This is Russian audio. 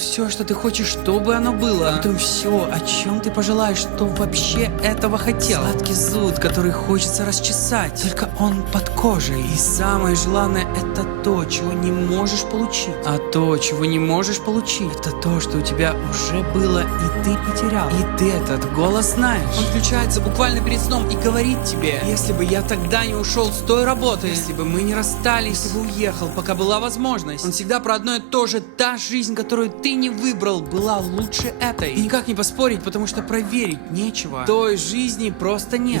все, что ты хочешь, чтобы оно было. Потом все, о чем ты пожелаешь, что вообще этого хотел. Сладкий зуд, который хочется расчесать. Только он под кожей. И самое желанное это то, чего не можешь получить. А то, чего не можешь получить, это то, что у тебя уже было и ты потерял. И ты этот голос знаешь. Он включается буквально перед сном и говорит тебе: если бы я тогда не ушел с той работы, если бы мы не расстались, если бы уехал, пока была возможность. Он всегда про одно и то же. Та жизнь, которую ты не выбрал, была лучше этой. И никак не поспорить, потому что проверить нечего. Той жизни просто нет.